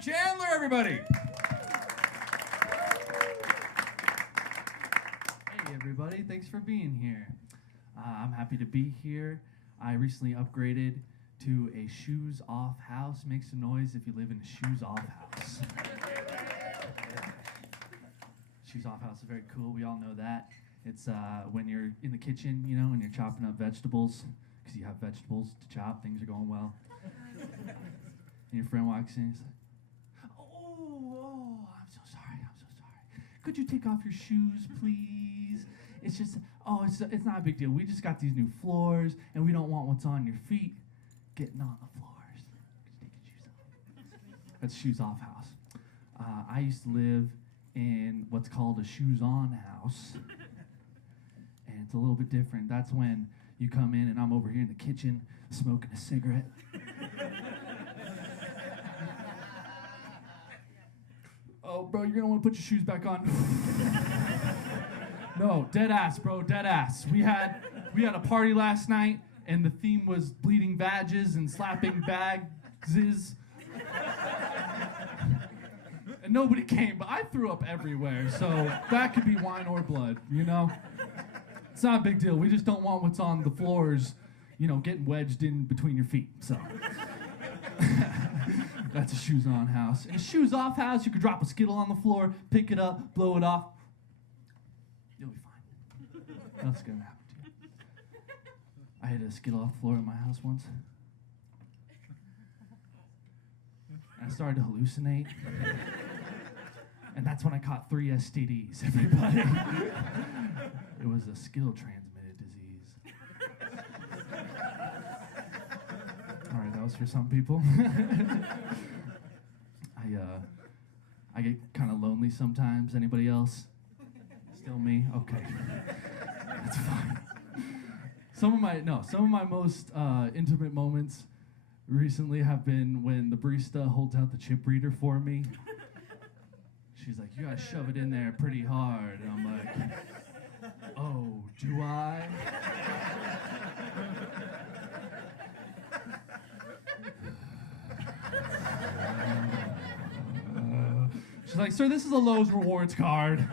Chandler, everybody. Hey, everybody. Thanks for being here. I'm happy to be here. I recently upgraded to a shoes off house. Make some noise if you live in a shoes off house. Shoes off house is very cool. We all know that. It's when you're in the kitchen, you know, and you're chopping up vegetables because you have vegetables to chop. Things are going well. And your friend walks in and he's like, oh, I'm so sorry. Could you take off your shoes, please? It's just, it's not a big deal. We just got these new floors, and we don't want what's on your feet getting on the floors. Could you take your shoes off? That's Shoes Off House. I used to live in what's called a Shoes On house, and it's a little bit different. That's when you come in, and I'm over here in the kitchen smoking a cigarette. Oh, bro, you're gonna want to put your shoes back on. No, dead ass, bro, dead ass. We had a party last night, and the theme was bleeding vages and slapping bagses. And nobody came, but I threw up everywhere, so that could be wine or blood, you know? It's not a big deal. We just don't want what's on the floors, you know, getting wedged in between your feet, so. That's a shoes on house. In a shoes off house, you could drop a Skittle on the floor, pick it up, blow it off. You'll be fine. Nothing's gonna happen to you. I hit a Skittle off the floor at my house once. I started to hallucinate. And that's when I caught 3 STDs, everybody. It was a Skittle transmitted disease. All right, that was for some people. I get kind of lonely sometimes. Anybody else? Still me? Okay. That's fine. Some of my most intimate moments recently have been when the barista holds out the chip reader for me. She's like, you gotta shove it in there pretty hard. And I'm like, oh, do I? She's like, sir, this is a Lowe's rewards card.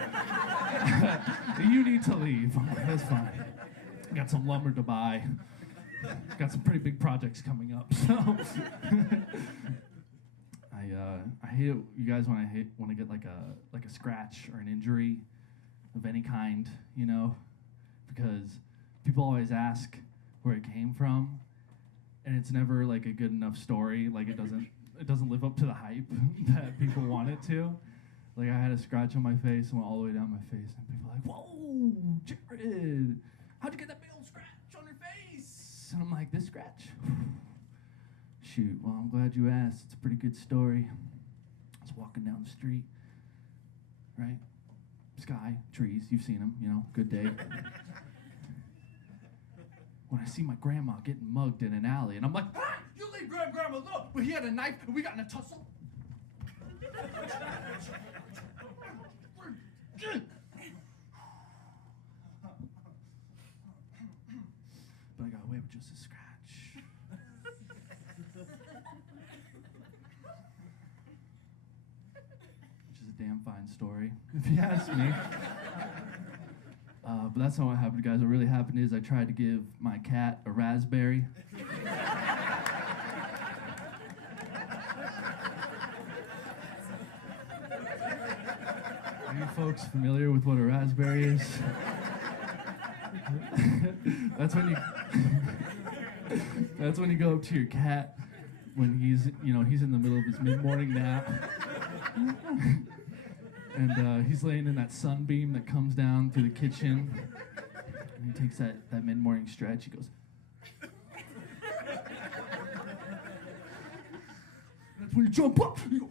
You need to leave. I'm like, that's fine. Got some lumber to buy. Got some pretty big projects coming up. So I hate it, you guys, when I get like a scratch or an injury of any kind, you know, because people always ask where it came from, and it's never like a good enough story. Like it doesn't live up to the hype that people want it to. Like I had a scratch on my face and went all the way down my face, and people are like, whoa, Jared, how'd you get that big old scratch on your face? And I'm like, this scratch? Shoot, well, I'm glad you asked. It's a pretty good story. I was walking down the street, right? Sky, trees, you've seen them, you know, good day. When I see my grandma getting mugged in an alley, and I'm like, ah, you leave grandma alone. But he had a knife, and we got in a tussle. But I got away with just a scratch. Which is a damn fine story, if you ask me. But that's not what happened, guys. What really happened is I tried to give my cat a raspberry. Are you folks familiar with what a raspberry is? That's when you go up to your cat when he's in the middle of his mid-morning nap. And he's laying in that sunbeam that comes down through the kitchen. And he takes that mid-morning stretch. He goes. That's when you jump up. You go.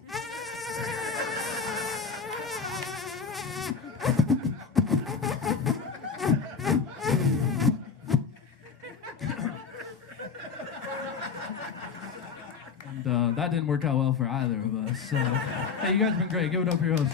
And that didn't work out well for either of us. So, hey, you guys have been great. Give it up for your host.